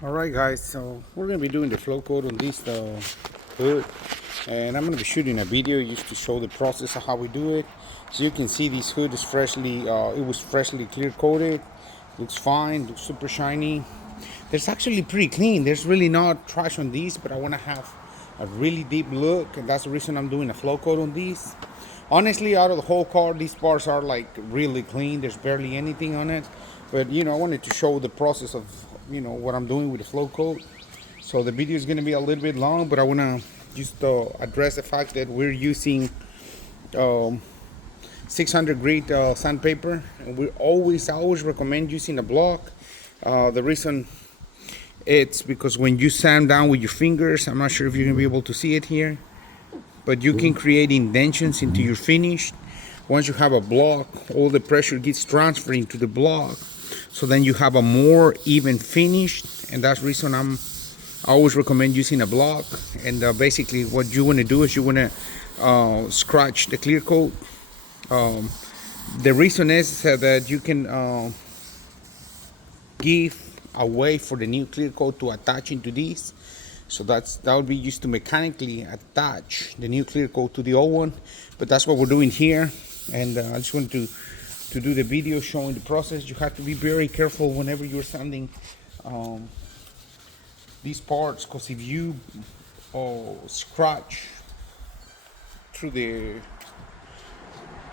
Alright guys, so we're going to be doing the flow coat on this hood, and I'm going to be shooting a video just to show the process of how we do it. So you can see this hood is it was freshly clear coated, looks fine, looks super shiny. There's actually pretty clean, there's really not trash on these, but I want to have a really deep look, and that's the reason I'm doing a flow coat on these. Honestly, out of the whole car, these parts are like really clean, there's barely anything on it, but I wanted to show the process of what I'm doing with the flow coat. So the video is going to be a little bit long, but I want to just address the fact that we're using um, 600 grit sandpaper, and I always recommend using a block. The reason it's because when you sand down with your fingers, I'm not sure if you're going to be able to see it here, but you can create indentions into your finish. Once you have a block, all the pressure gets transferred into the block, so then you have a more even finish, and that's the reason I always recommend using a block. And basically what you want to do is you want to scratch the clear coat. The reason is that you can give a way for the new clear coat to attach into these. So that will be used to mechanically attach the new clear coat to the old one, but that's what we're doing here. And I just wanted to do the video showing the process. You have to be very careful whenever you're sanding these parts, because if you scratch through the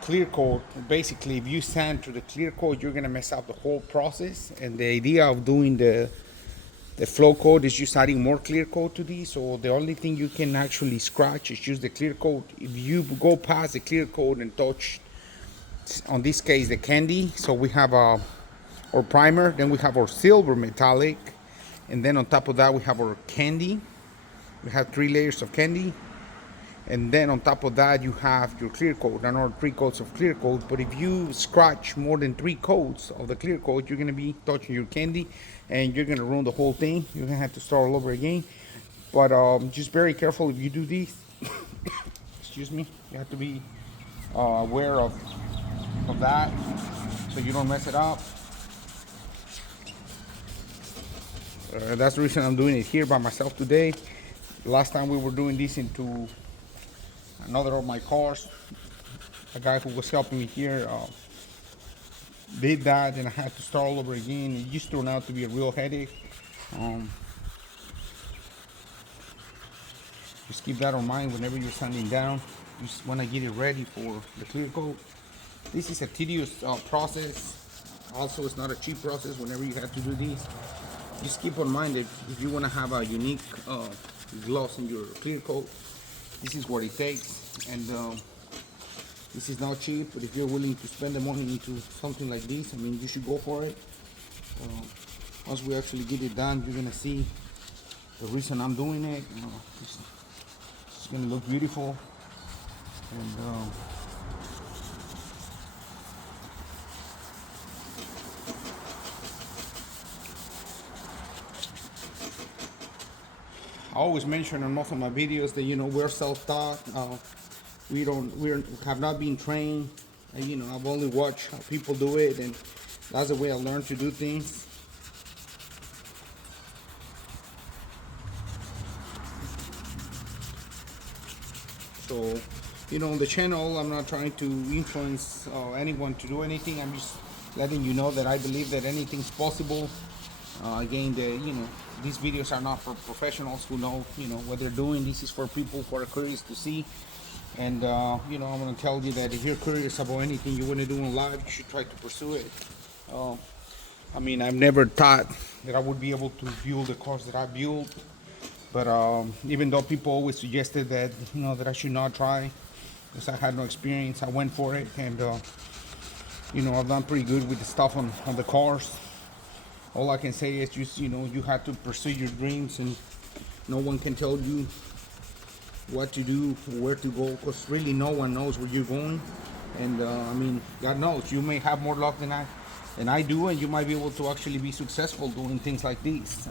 clear coat, basically if you sand through the clear coat, you're gonna mess up the whole process. And the idea of doing the flow coat is just adding more clear coat to these. So the only thing you can actually scratch is just the clear coat. If you go past the clear coat and touch, on this case, the candy, so we have our primer, then we have our silver metallic, and then on top of that we have our candy. We have 3 layers of candy, and then on top of that you have your clear coat, another 3 coats of clear coat. But if you scratch more than 3 coats of the clear coat, you're going to be touching your candy and you're going to ruin the whole thing. You're going to have to start all over again. But just very careful if you do this. Excuse me, you have to be aware of that so you don't mess it up. That's the reason I'm doing it here by myself today. Last time we were doing this into another of my cars, a guy who was helping me here did that, and I had to start all over again. It just turned out to be a real headache. Just keep that in mind whenever you're sanding down. You just want to get it ready for the clear coat. This is a tedious process. Also, it's not a cheap process whenever you have to do this. Just keep in mind that if you want to have a unique gloss in your clear coat, this is what it takes. And this is not cheap, but if you're willing to spend the money into something like this, I mean, you should go for it. Once we actually get it done, you're gonna see the reason I'm doing it. It's gonna look beautiful. And I always mention on most of my videos that we're self-taught. We have not been trained. I've only watched how people do it, and that's the way I learned to do things. So, on the channel, I'm not trying to influence anyone to do anything. I'm just letting you know that I believe that anything's possible. Again, these videos are not for professionals who know, what they're doing. This is for people who are curious to see. And, I'm going to tell you that if you're curious about anything you want to do in life, you should try to pursue it. I mean, I've never thought that I would be able to build the cars that I built. But even though people always suggested that, that I should not try, because I had no experience, I went for it. And, I've done pretty good with the stuff on the cars. All I can say is just, you have to pursue your dreams, and no one can tell you what to do, where to go, because really no one knows where you're going. And I mean, God knows, you may have more luck than I do, and you might be able to actually be successful doing things like these.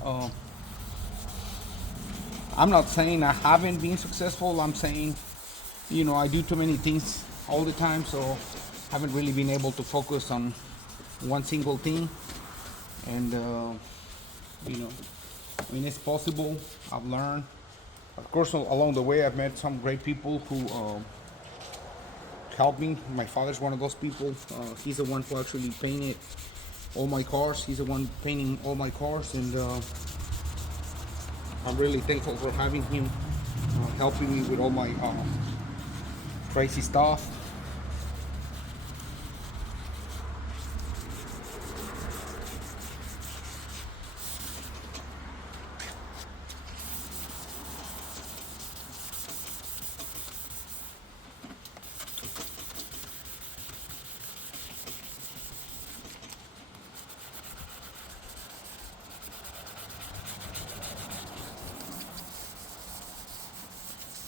I'm not saying I haven't been successful. I'm saying, I do too many things all the time, so haven't really been able to focus on one single thing. And I mean, it's possible. I've learned. Of course, along the way, I've met some great people who helped me. My father's one of those people. He's the one who actually painted all my cars. He's the one painting all my cars, and I'm really thankful for having him helping me with all my crazy stuff.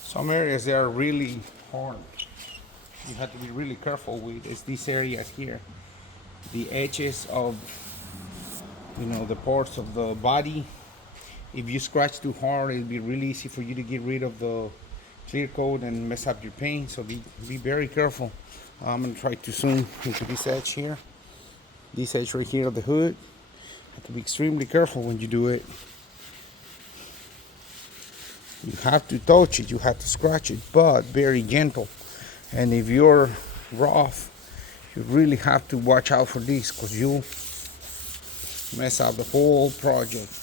Some areas they are really hard. You have to be really careful with is these areas here, the edges of the parts of the body. If you scratch too hard, it'll be really easy for you to get rid of the clear coat and mess up your paint. So be very careful. I'm gonna try to zoom into this edge here, this edge right here of the hood. You have to be extremely careful when you do it. You have to touch it, you have to scratch it, but very gentle. And if you're rough, you really have to watch out for this because you mess up the whole project.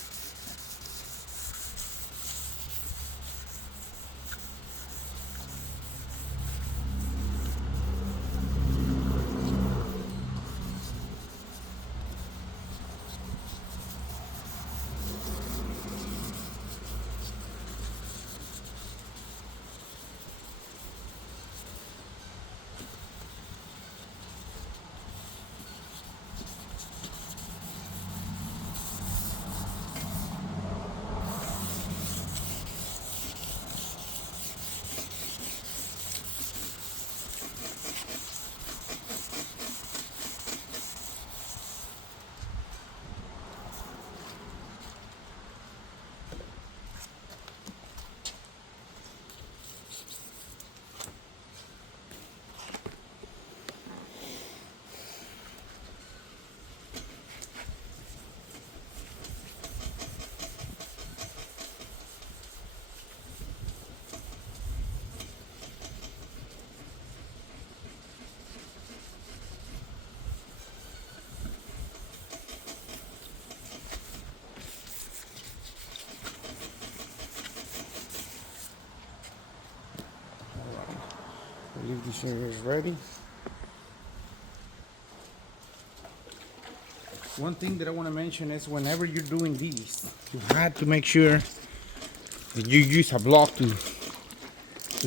I believe this area is ready. One thing that I want to mention is whenever you're doing these, you have to make sure that you use a block to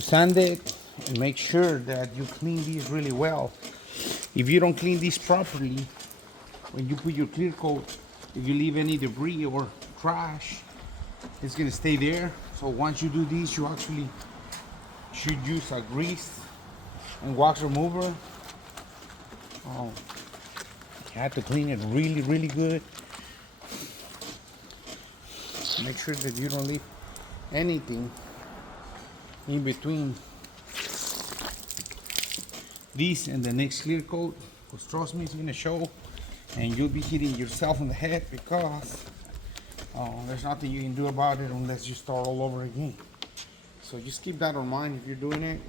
sand it and make sure that you clean these really well. If you don't clean these properly, when you put your clear coat, if you leave any debris or trash, it's gonna stay there. So once you do these, you actually should use a grease and wax remover. You have to clean it really good. Make sure that you don't leave anything in between this and the next clear coat, because trust me, it's gonna show and you'll be hitting yourself in the head because there's nothing you can do about it unless you start all over again. So just keep that in mind if you're doing it.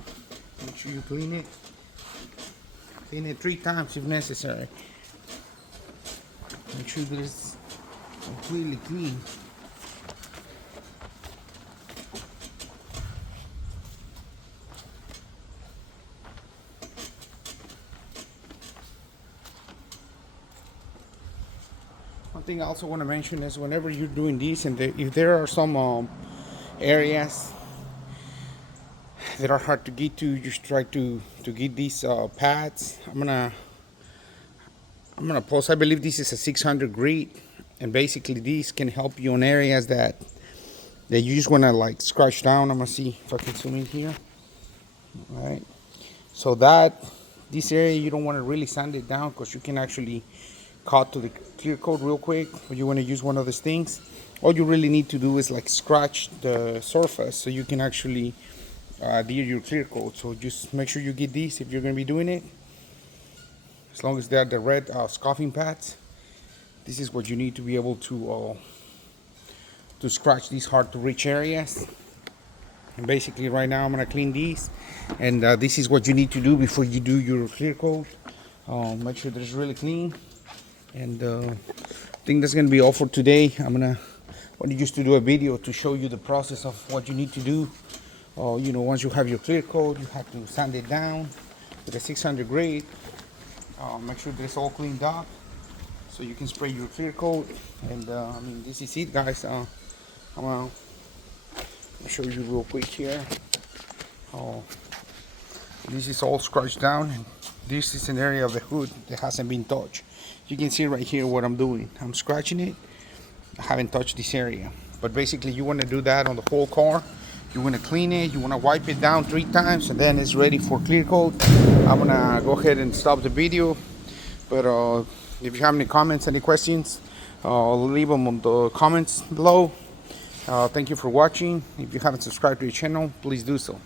Make sure you clean it. Clean it 3 times if necessary. Make sure that it's completely clean. One thing I also want to mention is whenever you're doing this, and if there are some areas that are hard to get to, just try to get these pads. I'm gonna post. I believe this is a 600 grit, and basically these can help you in areas that you just want to like scratch down. I'm gonna see if I can zoom in here. All right. So this area you don't want to really sand it down because you can actually cut to the clear coat real quick. Or you want to use one of those things. All you really need to do is like scratch the surface so you can actually adhere your clear coat. So just make sure you get these if you're going to be doing it. As long as they're the red scuffing pads, this is what you need to be able to to scratch these hard to reach areas. And basically right now I'm gonna clean these, and this is what you need to do before you do your clear coat. Make sure that it's really clean, and I think that's gonna be all for today. I'm gonna just to do a video to show you the process of what you need to do. You know, once you have your clear coat, you have to sand it down with a 600 grade. Make sure that it's all cleaned up so you can spray your clear coat. And I mean, this is it, guys. I'm gonna show you real quick here. This is all scratched down, and this is an area of the hood that hasn't been touched. You can see right here what I'm doing. I'm scratching it. I haven't touched this area, but basically you want to do that on the whole car. You want to clean it, you want to wipe it down 3 times, and then it's ready for clear coat. I'm gonna go ahead and stop the video, but if you have any comments, any questions, leave them on the comments below. Thank you for watching. If you haven't subscribed to the channel, please do so.